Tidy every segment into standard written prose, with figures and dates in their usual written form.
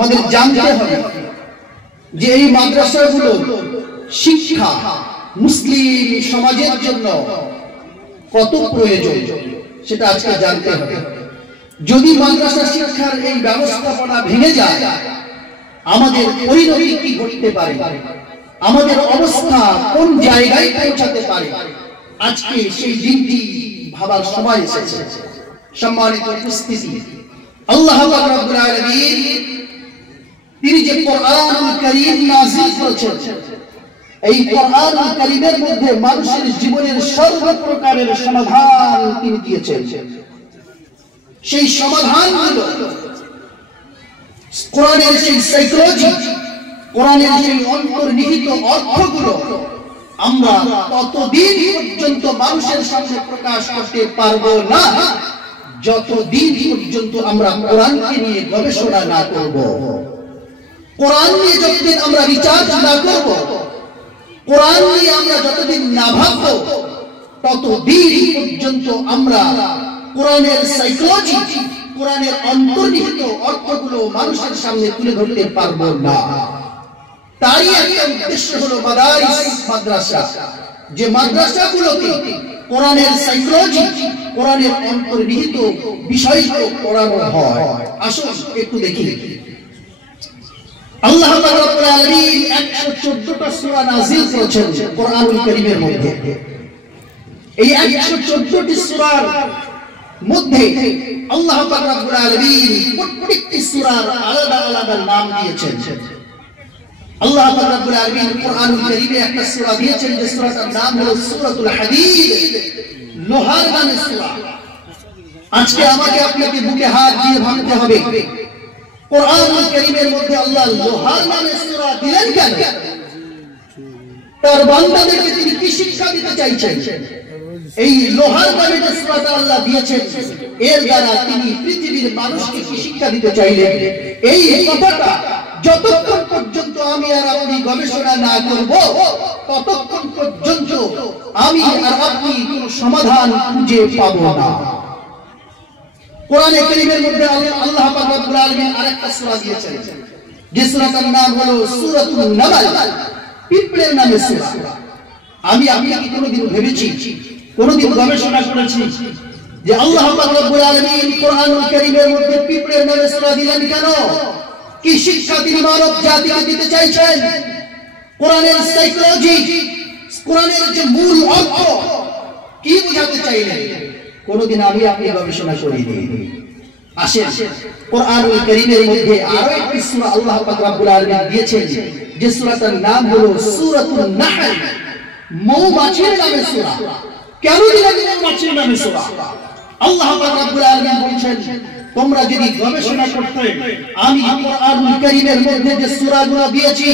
আমাদের জানতে হবে যে এই মাদ্রাসাগুলো শিক্ষা মুসলিম সমাজের জন্য কত প্রয়োজন সেটা আজকে জানতে হবে। যদি মাদ্রাসা শিক্ষার এই ব্যবস্থাপনা ভেঙে যায় আমাদের পরিণতি কি ঘটতে পারে, আমাদের অবস্থা কোন জায়গায় পৌঁছাতে পারে, আজকে সেই দিনটি ভাবার সময় এসেছে। সম্মানিত উপস্থিতি, আল্লাহ পাক রব্বুল আলামিন তিনি যে কোরআনুল কারীম নাযিল করেছেন, এই কোরআনুল কারীমের মধ্যে মানুষের জীবনের সর্ব প্রকারের সমাধান তিনি দিয়েছেন। সেই সমাধানগুলো কোরআনের সেই সাইকোলজি, কোরআনের সেই অন্তর্নিহিত অর্থগুলো আমরা ততদিন পর্যন্ত মানুষের সামনে প্রকাশ করতে পারবো না যতদিন পর্যন্ত আমরা কোরআনকে নিয়ে গবেষণা না করব। কোরআন নিয়ে যতদিন আমরা রিসার্চ না করব, কোরআন নিয়ে আমরা যতদিন না ভাববো, ততদিন পর্যন্ত আমরা কোরআনের সাইকোলজি, কোরআনের অন্তর্নিহিত অর্থগুলো মানুষের সামনে তুলে ধরতে পারবো না। তারই একটা উদ্দেশ্য হলো মাদারিস, মাদ্রাসা, যে মাদ্রাসাগুলোতে কোরআনের সাইকোলজি, কোরআনের অন্তর্নিহিত বিষয়গুলো পড়ানো হয়। আসুন একটু দেখি। আল্লাহ পাক রব্বুল আলামিন 114টা সূরা নাযিল করেছেন কোরআনুল কারীমের মধ্যে। এই 114টি সূরার মধ্যে আল্লাহ পাক রব্বুল আলামিন প্রত্যেকটি সূরার আলাদা আলাদা নাম দিয়েছেন। আল্লাহ পাক রব্বুল আলামিন কোরআনুল কারীমে একটা সূরা দিয়েছেন যে সূরাটার নাম হলো সূরাতুল হাদীদ, লোহার নামে সূরা। আজকে আমাকে আপনাকে বুকে হাত দিয়ে ভাবতে হবে কোরআনুল কারীমের মধ্যে আল্লাহ লোহার নামে সূরা দিলেন কেন? তার বান্দাদেরকে তিনি কি শিক্ষা দিতে চাইছেন? এই লোহার নামে যে সূরাটা আল্লাহ দিয়েছেন এর দ্বারা তিনি পৃথিবীর মানুষকে কি শিক্ষা দিতে চাইলেন? এই কথাটা যতক্ষণ পর্যন্ত আমি আর আপনি গবেষণা না করব ততক্ষণ পর্যন্ত আমি আর আপনি কোনো সমাধান খুঁজে পাবো না। কোরআনে কারীমের মধ্যে আল্লাহ পাক রব্বুল আলামিন আরেকটা সূরা দিয়েছেন যে সূরাটার নাম হলো সূরাতুন নামল, পিঁপড়ের নামে সূরা। আমি আপনি কি কোনোদিন ভেবেছি, কোনোদিন গবেষণা করেছি যে আল্লাহ পাক রব্বুল আলামিন কোরআনুল কারীমের মধ্যে পিঁপড়ের নামে সূরা দিলেন কেন? কি শিক্ষা তিনি মানব জাতিকে দিতে চাইছেন? কোরআনের সাইকোলজি, কোরআনের যে মূল অর্থ কি বোঝাতে চাইলেন? কোনদিন আমি আপনি গবেষণা করিনি। আসেন কোরআনুল কারীমের মধ্যে আরো একটি সূরা আল্লাহ পাক রব্বুল আলামিন দিয়েছেন যে সূরাটার নাম হলো সূরাতুন নাহল, মৌমাছির নামে সূরা। কেন দিলেন মৌমাছির নামে সূরা? আল্লাহ পাক রব্বুল আলামিন বলেছেন তোমরা যদি গবেষণা করতে আমি কোরআনুল কারীমের মধ্যে যে সূরাগুলো দিয়েছি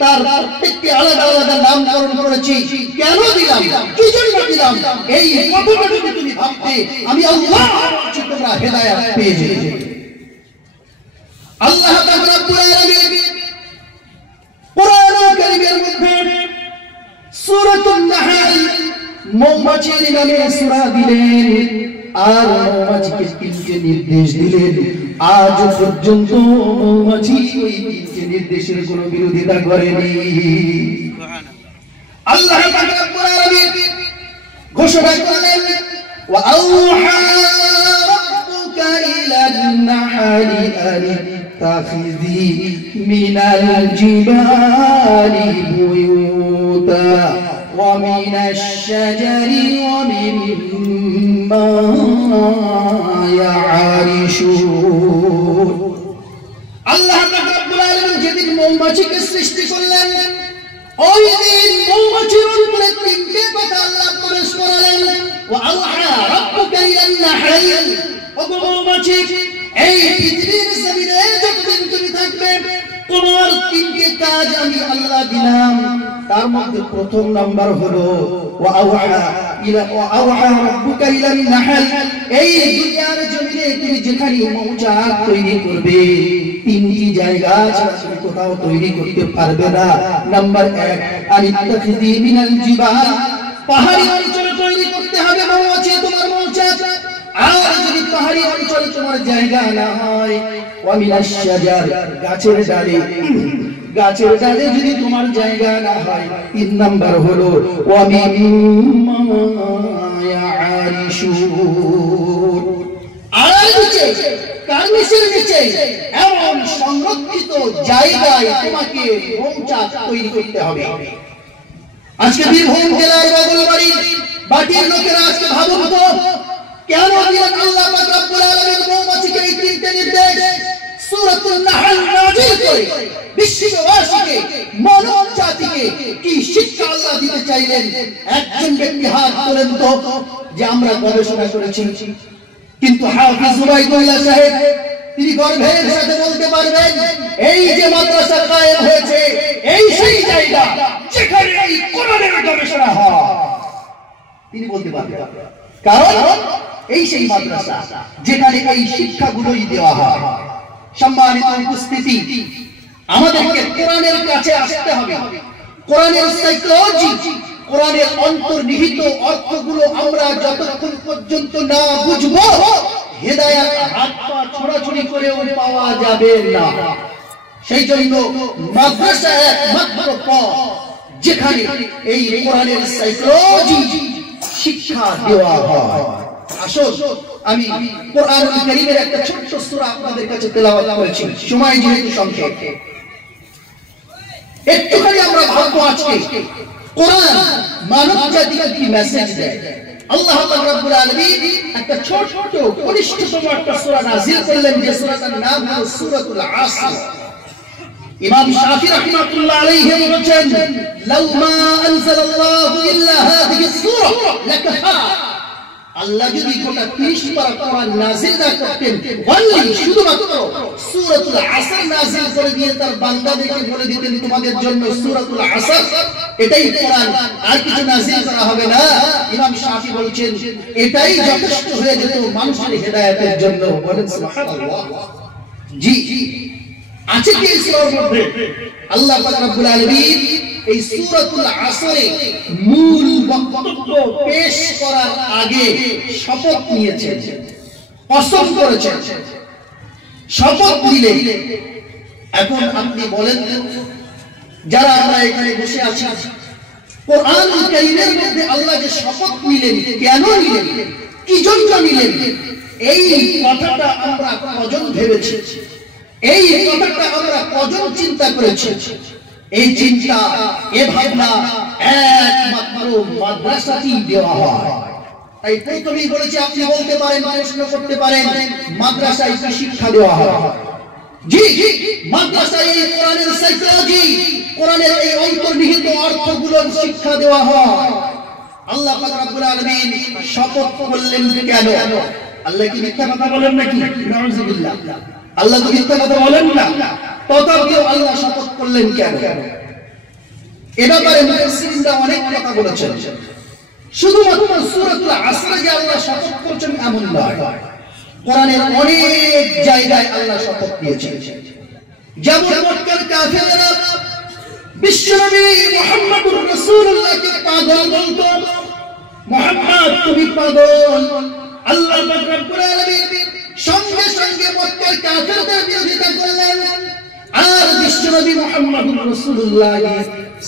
তার প্রত্যেকটি আলাদা আলাদা নামকরণ করেছি। কেন দিলাম, কি জন্য দিলাম, এই কথাটা যদি তুমি ভাবতে আমি আল্লাহ তোমরা হেদায়েত পেয়ে যেতে। আল্লাহ পাক রব্বুল আলামিন কোরআনুল কারীমের মধ্যে সূরাতুন নাহল মৌমাছির নামে সূরা দিলেন আর মৌমাছিকে তিনটে নির্দেশ দিলেন। আজ পর্যন্ত মৌমাছি ওই তিনটে নির্দেশের কোনো বিরোধিতা করেনি। আল্লাহ পাক রব্বুল আলামিন ঘোষণা করলেন ওয়া আওহা রাব্বুকা ইলান নাহলি আন তাখিযি মিনাল জিবালি বুয়ুতা ওয়া মিনাশ শাজারি ওয়া মিম্মা ইয়ারিশুন। আল্লাহ পাক রব্বুল আলামিন যেদিন মৌমাছিকে সৃষ্টি করলেন ওই দিন মৌমাছির উপরে তিনটে কথা আল্লাহ প্রবেশ করালেন। ওয়া আওহা রাব্বুকা ইলান নাহল, ও মৌমাছি এই পৃথিবীর জমিনে যতদিন তুমি থাকবে তোমার তিনটে কাজ আমি আল্লাহ দিলাম। তার মধ্যে প্রথম নাম্বার হলো ওয়া আওহা রাব্বুকা ইলান নাহল, এই দুনিয়ার জমিনে তুমি যেখানে মৌচাক তৈরি করবে তিনটি জায়গা ছাড়া তুমি কোথাও তৈরি করতে পারবে না। নাম্বার 1 আনিত্তাখিযি মিনাল জিবাল, পাহাড়ি অঞ্চলে তৈরি করতে হবে মৌমাছি তোমার মৌচাক। আর যদি পাহাড়ি অঞ্চলে তোমার জায়গা না হয়, ওয়া মিনাশ শাজার, গাছের ডালে যদি তোমার জায়গা না হয়, 3 নাম্বার হলো ওয়া মিম্মা ইয়ারিশুন, আড়াল নিচে কার্নিশের নিচে এমন সংরক্ষিত জায়গায় তোমাকে মৌচাক তৈরি করতে হবে। আজকে বীরভূম জেলার বগলবাড়ি বাটির লোকেরা আজকে ভাবুন তো, কেন দিলেন আল্লাহ পাক রব্বুল আলামিন মৌমাছিকে এই 3টে নির্দেশ সূরাতুন নাহল নাযিল করে বিশ্ববাসীকে, মানব জাতিকে কি শিক্ষা আল্লাহ দিতে চাইলেন? একজন ব্যক্তি হাত তোলেন তো যে আমরা গবেষণা করেছি। কিন্তু হাফিজ উবাইদুল্লাহ সাহেব তিনি গর্বের সাথে বলতে পারবেন, এই যে মাদ্রাসা কায়েম হয়েছে এই সেই জায়গা যেখানে এই কোরআনের গবেষণা হয়, তিনি বলতে পারবেন। কারণ এই সেই মাদ্রাসা যেখানে এই শিক্ষাগুলোই দেওয়া হয়। সম্মানিত উপস্থিতি, আমাদেরকে কোরআনের কাছে আসতে হবে। কোরআনের সাইকোলজি, কোরআনের অন্তর্নিহিত অর্থগুলো আমরা যতক্ষণ পর্যন্ত না বুঝবো, হেদায়েত হাত পা ছড়াছড়ি করেও পাওয়া যাবে না। সেই জন্য মাদ্রাসা একমাত্র পথ যেখানে এই কোরআনের সাইকোলজি শিক্ষা দেওয়া হয়। আসুন আমি কোরআনুল কারীমের একটা ছোট্ট সূরা আপনাদের কাছে তেলাওয়াত করেছি, সময় যেহেতু সংক্ষেপ, একটুখানি আমরা ভাববো আজকে কোরআন মানব জাতিকে কি মেসেজ দেয়। আল্লাহ পাক রব্বুল আলামিন একটা ছোট কনিষ্ঠতম একটা সূরা নাযিল করলেন, যে সূরাটার নাম হলো সূরাতুল আসর। ইমাম শাফি রাহমাতুল্লাহ আলাইহি বলেছেন, লাউ মা আনজালাল্লাহু ইল্লা হাযিহি সূরা লাকাফা, আল্লাহ যদি গোটা 30 পারা কোরআন নাযিল না করতেন, অনলি শুধুমাত্র সূরাতুল আসর নাযিল করে দিয়ে তার বান্দাদেরকে বলে দিতেন তোমাদের জন্য সূরাতুল আসর, এটাই কোরআন, আর কিছু নাযিল করা হবে না, ইমাম শাফি বলেছেন এটাই যথেষ্ট হয়ে যেত মানুষের হেদায়েতের জন্য। বলেন সুবহানাল্লাহ। জি আছে কি এই সূরার মধ্যে? আল্লাহ পাক রব্বুল আলামিন এই সূরাতুল আসরে মূল বক্তব্য পেশ করার আগে শপথ নিয়েছেন, কসম করেছেন। শপথ নিলে এখন আপনি বলেন, যারা আমরা এখানে বসে আছি, কোরআনুল কারীমের মধ্যে আল্লাহ যে শপথ নিলেন, কেন নিলেন, কি জন্য নিলেন, এই কথাটা আমরা কজন ভেবেছি, এই কথাটা আমরা কজন চিন্তা করেছি? এই চিন্তা, এই ভাবনা একমাত্র মাদ্রাসাতেই দেওয়া হয়। তাই প্রথমেই বলেছি, আপনি বলতে পারেন, প্রশ্ন করতে পারেন, মাদ্রাসায় কি শিক্ষা দেওয়া হয়? জি মাদ্রাসায় এই কোরআনের সাইকোলজি, কোরআনের এই অন্তর্নিহিত অর্থগুলোর শিক্ষা দেওয়া হয়। আল্লাহ পাক রব্বুল আলামিন শপথ করলেন কেন? আল্লাহ কি মিথ্যা কথা বলেন নাকি? নাউযুবিল্লাহ, আল্লাহ তো মিথ্যা কথা বলেন না, তথাপিও আল্লাহ শপথ করলেন কেন? এ ব্যাপারে মুফাসসিরিনরা অনেক কথা বলেছেন। শুধুমাত্র সূরাতুল আসরে যে আল্লাহ শপথ করেছেন এমন নয়, কোরআনের অনেক জায়গায় আল্লাহ শপথ দিয়েছেন। যেমন মক্কার কাফেররা বিশ্বনবী মুহাম্মদুর রাসূলুল্লাহকে পাগল বলতো, মুহাম্মদ তুমি পাগল। আল্লাহ পাক রব্বুল আলামিন সঙ্গে সঙ্গে মক্কার কাফেরদের বিরোধিতা করলেন, আর বিশ্বনবী মুহাম্মদুর রাসূলুল্লাহ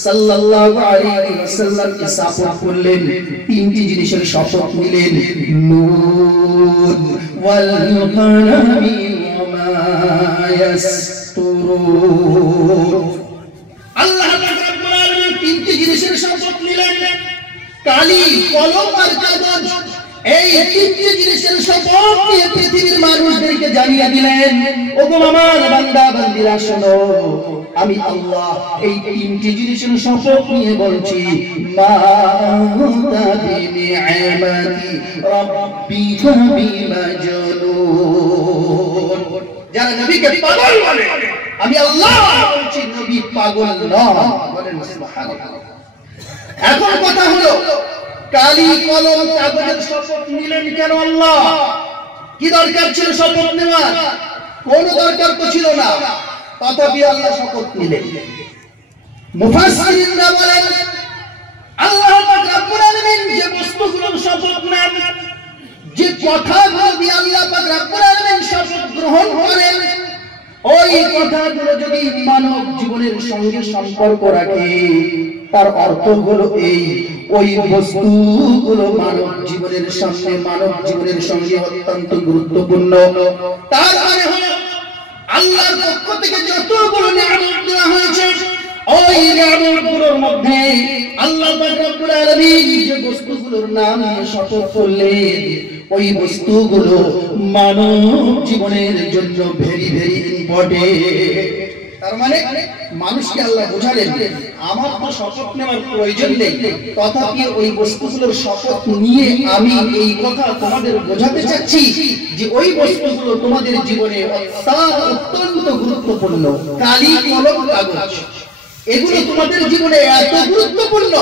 সাল্লাল্লাহু আলাইহি ওয়াসাল্লামকে সাপোর্ট করলেন। 3টি জিনিসের শপথ নিলেন, নুন ওয়াল কালামি ওয়া মা ইয়াসতুরুন। আল্লাহ পাক রব্বুল আলামিন 3টি জিনিসের শপথ নিলেন, কালি, কলম আর কাগজ। এই 3টি জিনিসের শপথ নিয়ে পৃথিবীর মানুষদেরকে জানিয়ে দিলেন, ওগো আমার বান্দা বান্দিরা শোনো, আমি আল্লাহ এই 3টি জিনিসের শপথ নিয়ে বলছি, মা আনতা বিনিআমাতি রাব্বিকা বিমাজনুন। যারা নবীকে পাগল বলে, আমি আল্লাহ বলছি নবী পাগল নয়। বলেন সুবহানাল্লাহ। এখন কথা হলো, কালি, কলম, কাগজের শপথ নিলেন কেন আল্লাহ? কি দরকার ছিল শপথ নেওয়ার? কোনো দরকার তো ছিল না, তথাপি আল্লাহ শপথ নিলেন। মুফাসসিরিনরা বলেন, আল্লাহ পাক রব্বুল আলামিন যে বস্তুগুলোর শপথ নেন, যে কথাগুলো দিয়ে আল্লাহ পাক রব্বুল আলামিন শপথ গ্রহণ করেন, ওই কথাগুলো যদি মানব জীবনের সঙ্গে সম্পর্ক রাখে, তার অর্থ হলো এই, ওই বস্তুগুলো মানব জীবনের সামনে, মানব জীবনের সঙ্গে অত্যন্ত গুরুত্বপূর্ণ। তার মানে হলো আল্লাহর পক্ষ থেকে যতগুলো নিয়ামত দেওয়া হয়েছে, ওই নিয়ামতগুলোর মধ্যে আল্লাহ পাক রব্বুল আলামিন যে বস্তুগুলোর নাম শপথ করলেন, ওই বস্তুগুলো মানব জীবনের জন্য ভেরি ভেরি ইম্পর্টেন্ট। তার মানে মানুষকে আল্লাহ বোঝালেন, আমার তো শপথ নেওয়ার প্রয়োজন নেই, তথাপি ওই বস্তুগুলোর শপথ নিয়ে আমি এই কথা তোমাদের বোঝাতে চাচ্ছি যে ওই বস্তুগুলো তোমাদের জীবনে অত্যন্ত গুরুত্বপূর্ণ। কালি, কলম, কাগজ, এগুলো তোমাদের জীবনে এত গুরুত্বপূর্ণ,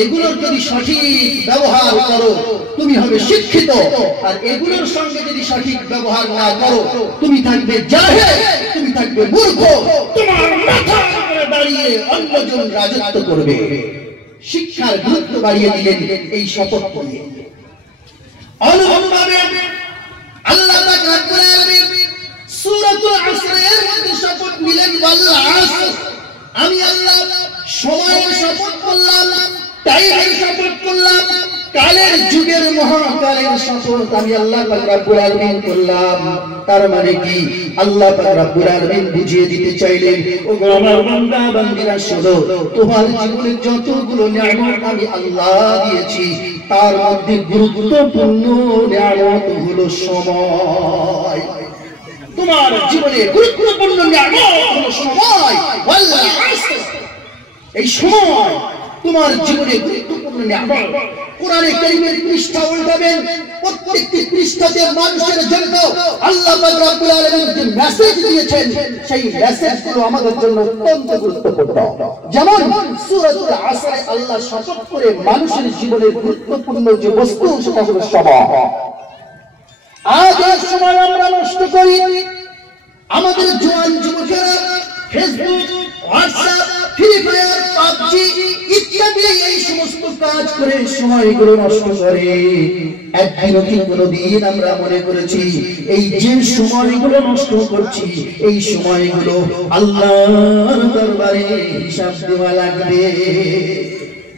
এগুলোর যদি সঠিক ব্যবহার করো তুমি হবে শিক্ষিত, আর এগুলোর সঙ্গে যদি সঠিক ব্যবহার না করো তুমি থাকবে জাহেল, তুমি থাকবে মূর্খ, তোমার মাথার উপরে দাঁড়িয়ে অন্যজন রাজত্ব করবে। শিক্ষার গুরুত্ব বাড়িয়ে দিলেন এই শপথ নিয়ে। অনুরূপভাবে আল্লাহ পাক রব্বুল আলামিন সূরাতুল আসরের মধ্যে শপথ নিলেন, ওয়াল আসর, আমি আল্লাহ সময়ের শপথ করলাম, টাইমের শপথ করলাম, কালের যুগের মহাকালের শপথ আমি আল্লাহ পাক রব্বুল আলামিন করলাম। তার মানে কি? আল্লাহ পাক রব্বুল আলামিন বুঝিয়ে দিতে চাইলেন, ও আমার বান্দা বান্দীরা শোনো, তোমার জীবনে যতগুলো নিয়ামত আমি আল্লাহ দিয়েছি, তার মধ্যে গুরুত্বপূর্ণ নিয়ামত হলো সময়। তোমার জীবনে গুরুত্বপূর্ণ নিয়ামত হলো সময়। এই সময় তোমার জীবনে গুরুত্বপূর্ণ নিয়ামত। কোরআনে কারীমের পৃষ্ঠা উল্টাবেন, প্রত্যেকটি পৃষ্ঠাতে মানুষের জন্য আল্লাহ পাক রব্বুল আলামিন যে মেসেজ দিয়েছেন, সেই মেসেজগুলো আমাদের জন্য অত্যন্ত গুরুত্বপূর্ণ। যেমন সূরাতুল আসরে আল্লাহ শপথ করে মানুষের জীবনের গুরুত্বপূর্ণ যে বস্তু, সেটা হলো সময়। আজ এই সময় আমরা নষ্ট করি। আমাদের জওয়ান যুবকেরা Facebook, WhatsApp, free fire, PUBG ইত্যাদি এই সমস্ত কাজ করে সময়গুলো নষ্ট করে। একদিনও কি কোনোদিন আমরা মনে করেছি এই যে সময়গুলো নষ্ট করছি, এই সময়গুলো আল্লাহর দরবারে হিসাব দেওয়া লাগবে?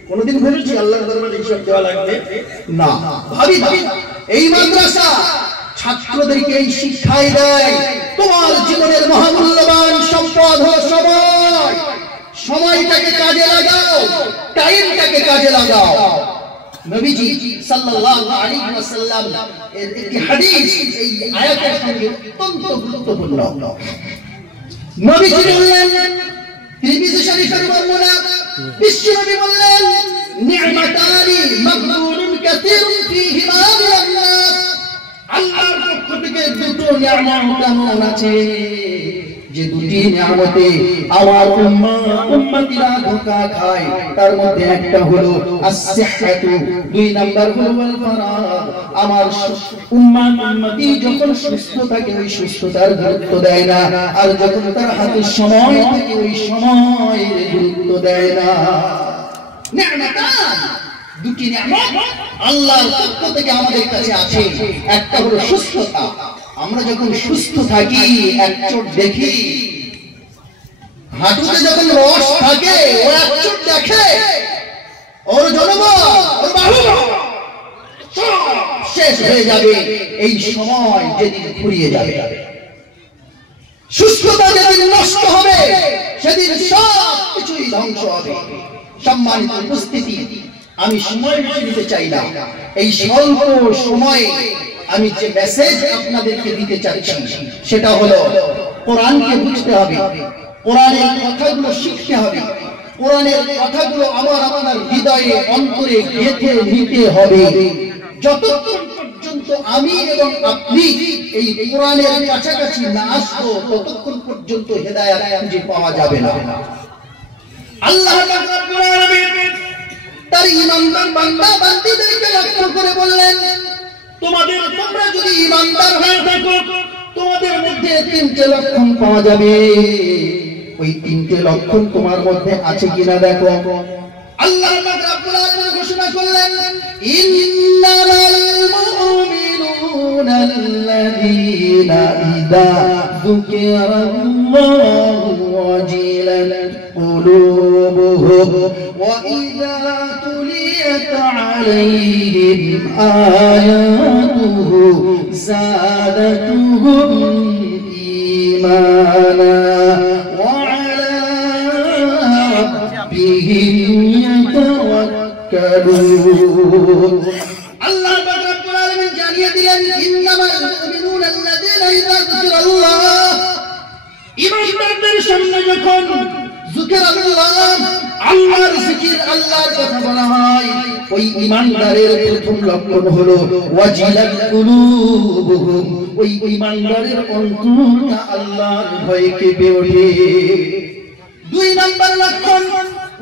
কোনদিন ভেবেছি আল্লাহর দরবারে হিসাব দেওয়া লাগবে? না, ভাবি না। এই মাদ্রাসা ছাত্রদেরকে এই শিক্ষাই দেয়, তোমার জীবনের মহামূল্যবান সম্পদ হলো সময়। সময়টাকে কাজে লাগাও, টাইমটাকে কাজে লাগাও। নবীজি সাল্লাল্লাহু আলাইহি ওয়াসাল্লাম এর একটি হাদিস এই আয়াতের সঙ্গে অত্যন্ত গুরুত্বপূর্ণ। নবীজি বললেন, তিরমিজি শরীফের বর্ণনা, বিশ্বনবী বললেন, নি'মাতানি মাগবুনুন কাসীরুন ফীহিমা মিনান নাস। আল্লাহর পক্ষ থেকে দুটো নিয়ামত এমন আছে যে দুটি নিয়ামতে আমার উম্মতিরা ধোঁকা খায়। তার মধ্যে একটা হলো আস-সিহহাতু, দুই নাম্বার হলো আল ফারাগ। আমার উম্মতি যখন সুস্থ থাকে ওই সুস্থতার গুরুত্ব দেয় না, আর যখন তার হাতে সময় থাকে ওই সময়ের গুরুত্ব দেয় না। নিয়ামতান, দুটি নিয়ামত আল্লাহর পক্ষ থেকে আমাদের কাছে আছে। একটা হলো সুস্থতা। আমরা যখন সুস্থ থাকি, এক চোট দেখি, হাঁটুতে যখন রস থাকে ও এক চোট দেখে, ওর জন্ম, ওর বাহু শেষ হয়ে যাবে। এই সময় যেদিন ফুরিয়ে যাবে, সুস্থতা যেদিন নষ্ট হবে, সেদিন সব কিছুই ধ্বংস হবে। সম্মানিত উপস্থিতি, আমি সময় বেশি দিতে চাই না। এই স্বল্প সময়ে আমি যে মেসেজ আপনাদেরকে দিতে চাচ্ছি সেটা হলো, কোরআনকে বুঝতে হবে, কোরআনের কথাগুলো শিখতে হবে, কোরআনের কথাগুলো আমার আপনার হৃদয়ে অন্তরে গেঁথে নিতে হবে। যতক্ষণ পর্যন্ত আমি এবং আপনি এই কোরআনের কাছাকাছি না আসবো, ততক্ষণ পর্যন্ত হেদায়েত খুঁজে পাওয়া যাবে না। আল্লাহ রাব্বুল আলামিন তার ঈমানদার বান্দা বান্দীদেরকে লক্ষ্য করে বললেন, তোমরা যদি ঈমানদার হয়ে থাকো, তোমাদের মধ্যে তিনটে লক্ষণ পাওয়া যাবে। ওই তিনটে লক্ষণ তোমার মধ্যে আছে কিনা দেখো। আল্লাহ রাব্বুল আলামিন ঘোষণা করলেন, ইন্নামাল মুমিনুনা الذين إذا ذكر الله وجلت قلوبهم وإذا تليت عليهم آياته زادتهم إيمانا وعلى ربهم يتوكلون. الله رب العالمين জানিয়ে দিলেন ইন্নামাল মুমিনুনা আল্লাযীনা ইযা যুকিরাল্লাহ, ঈমানদারদের সামনে যখন যুকিরাল্লাহ আল্লাহর জিকির আল্লাহর কথা বলা হয়, ওই ঈমানদারের প্রথম লক্ষণ হলো ওয়াজিলাত কুলুবুহুম, ওই ঈমানদারের অন্তরটা আল্লাহর ভয়ে কেঁপে ওঠে। দুই নম্বর লক্ষণ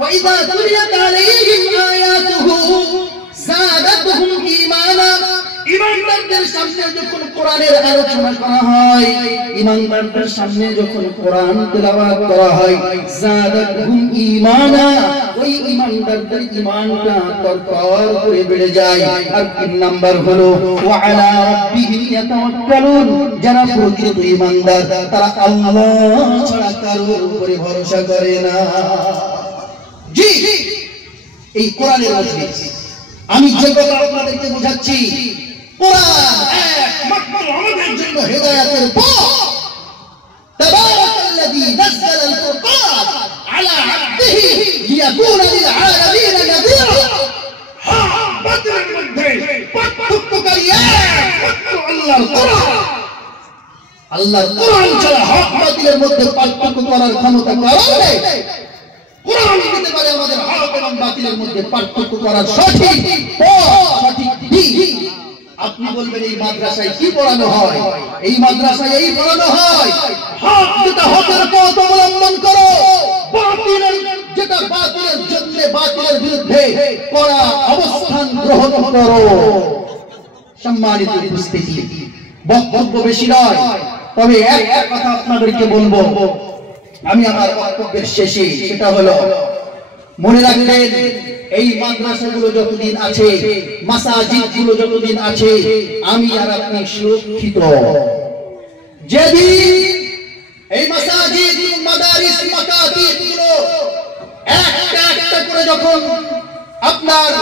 ওয়াইদা তুলিয়াত আলাইহিম আয়াতুহু যাদাতুহুম ঈমানা, ঈমানদারদের সামনে যখন কোরআনের আলোচনা করা হয়, ঈমানদারদের সামনে যখন কোরআন তেলাওয়াত করা হয়, যাদাতুহুম ঈমানা, ওই ঈমানদারদের ঈমানটা তরতর করে বেড়ে যায়। আর তিন নাম্বার হলো ওয়া আলা রাব্বিহিম ইয়াতাওয়াক্কালুন, যারা প্রকৃত ঈমানদার তারা আল্লাহ ছাড়া কারোর উপরে ভরসা করে না। জি, এই কোরআনের মধ্যে আমি যে কথা আপনাদেরকে বোঝাচ্ছি, কোরআন একমাত্র আমাদের জন্য হেদায়েতের পথ। তাবারাকাল্লাযী নাযালাল ফুরকান আলা আবদিহি লিয়াকুনা লিল আলামিন নাযীরা। বাতিলের মধ্যে পার্থক্যকারী একমাত্র আল্লাহর কোরআন। আল্লাহর কোরআন ছাড়া হক বাতিলের মধ্যে পার্থক্য করার ক্ষমতা কারো নেই। কোরআন দিতে পারে আমাদের হক এবং বাতিলের মধ্যে পার্থক্য করার সঠিক পথ, সঠিক দিক। আপনি বলবেন এই মাদ্রাসায় কি পড়ানো হয়? এই মাদ্রাসায় এই পড়ানো হয়, হক যেটা হকের পথ অবলম্বন করো, বাতিলের যেটা বাতিলের জন্য বাতিলের বিরুদ্ধে কড়া অবস্থান গ্রহণ করো। সম্মানিত উপস্থিতি, বক্তব্য বেশি নয়, তবে এক কথা আপনাদেরকে বলবো আমি আমার বক্তব্যের শেষে, সেটা হলো মনে রাখবেন এই মাদ্রাসাগুলো যতদিন আছে, মাসাজিদগুলো যতদিন আছে, আমি আর আপনি সুরক্ষিত। যেদিন এই মাসাজিদ, মাদারিস, মাকাতিবগুলো একটা একটা করে যখন আপনার